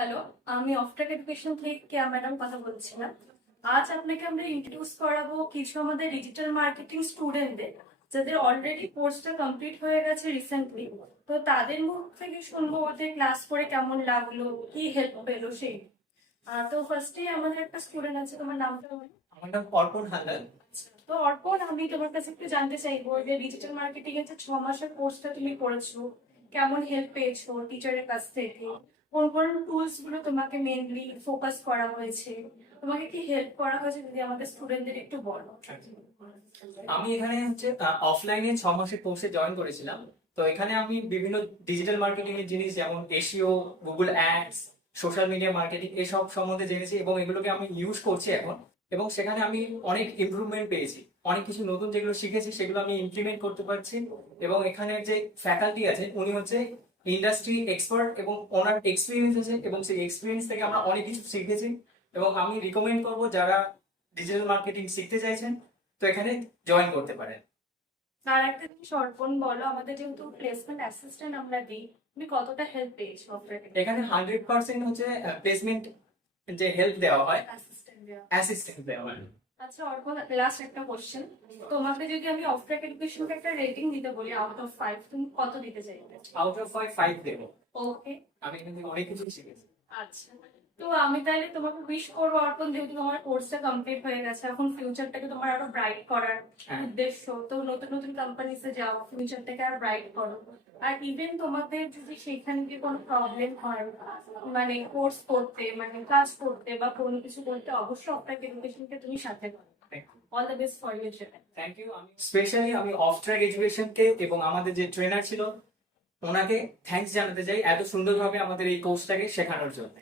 Hello, আমি অফট্রাক education থেকে কেয়া madam কথা বলছিলাম। আজ আপনাকে আমরা ইন্ট্রোডিউস করাবো কিছু আমাদের ডিজিটাল মার্কেটিং স্টুডেন্টদের, যাদের অলরেডি কোর্সটা কমপ্লিট হয়ে গেছে রিসেন্টলি। তো তাদের মুখ থেকে শুনবো ওদের ক্লাস করে কেমন লাগলো, কি হেল্প পেলো সেই। তো ফার্স্টেই আমাদের একটা স্টুডেন্ট আছে, তোমার নামটা বলো। আমার নাম অর্পণ হালদার। তো অর্পণ, আমি তোমার কাছে একটু জানতে চাইবো যে ডিজিটাল মার্কেটিং এর যে 6 মাসের কোর্সটা তুমি করেছো, কেমন হেল্প পেয়েছো টিচারের কাছ থেকে, কোন কোন টুলস গুলো তোমাকে মেইনলি ফোকাস করা হয়েছে, তোমাকে কি হেল্প করা হয়েছে, যদি আমাদের স্টুডেন্টদের একটু বলো। আমি এখানে অফলাইনে 6 মাসের কোর্সে জয়েন করেছিলাম। তো এখানে আমি বিভিন্ন ডিজিটাল মার্কেটিং এর জিনিস যেমন SEO, Google ads, social media marketing এসব সম্বন্ধে জেনেছি এবং এগুলোকে আমি ইউজ করছি এখন। এবং সেখানে আমি অনেক ইমপ্রুভমেন্ট পেয়েছি, অনেক কিছু নতুন যেগুলো শিখেছি সেগুলো আমি ইমপ্লিমেন্ট করতে পারছি। এবং এখানে যে ফ্যাকাল্টি আছে উনি হচ্ছে ইন্ডাস্ট্রি এক্সপার্ট এবং ওনার এক্সপিরিয়েন্স আছে এবং সেই এক্সপিরিয়েন্স থেকে আমরা অনেক কিছু শিখেছি। এবং আমি রিকমেন্ড করবো যারা ডিজিটাল মার্কেটিং শিখতে চাইছেন তো এখানে জয়েন করতে পারেন। আর একটা জিনিস অর্পণ বলো, আমাদের যেহেতু প্লেসমেন্ট অ্যাসিস্ট্যান্ট আমরা দিই, তুমি কতটা হেল্প পেয়েছো অফট্রাক এখানে 100% হচ্ছে প্লেসমেন্ট যে হেল্প দেওয়া হয়, অ্যাসিস্ট্যান্ট দেওয়া? অ্যাসিস্ট্যান্ট দেওয়া হয়। আচ্ছা অর্পণ, লাস্ট একটা কোশ্চেন, তোমাকে যদি আমি অফট্রাক এডুকেশনকে একটা রেটিং দিতে বলি আউট অফ 5, তুমি কত দিতে চাইবে? আউট অফ 5 দেবো। ওকে। আমি এখান থেকে অনেক কিছু শিখেছি। আচ্ছা, তো আমি তাহলে তোমাকে উইশ করবো অর্পণ, যেহেতু তোমার কোর্সটা কমপ্লিট হয়ে গেছে, এখন ফিউচারটাকে তোমার আরো ব্রাইট করার হ্যাঁ। উদ্দেশ্য, তো নতুন নতুন কোম্পানিতে যাও, ফিউচারটাকে আরো ব্রাইট করো। আর ইভেন তোমাদের যদি সেখানে গিয়ে কোনো প্রবলেম হয়, মানে কোর্স করতে, মানে ক্লাস করতে বা কোনো কিছু করতে, অবশ্যই অফট্রাক এডুকেশনকে তুমি সাথে করো। All the best for your journey. Thank you. আমি স্পেশালি অফ ট্র্যাক এডুকেশনকে এবং আমাদের যে ট্রেনার ছিল ওনাকে থ্যাঙ্কস জানাতে চাই এত সুন্দরভাবে আমাদের এই কোর্সটাকে শেখানোর জন্য।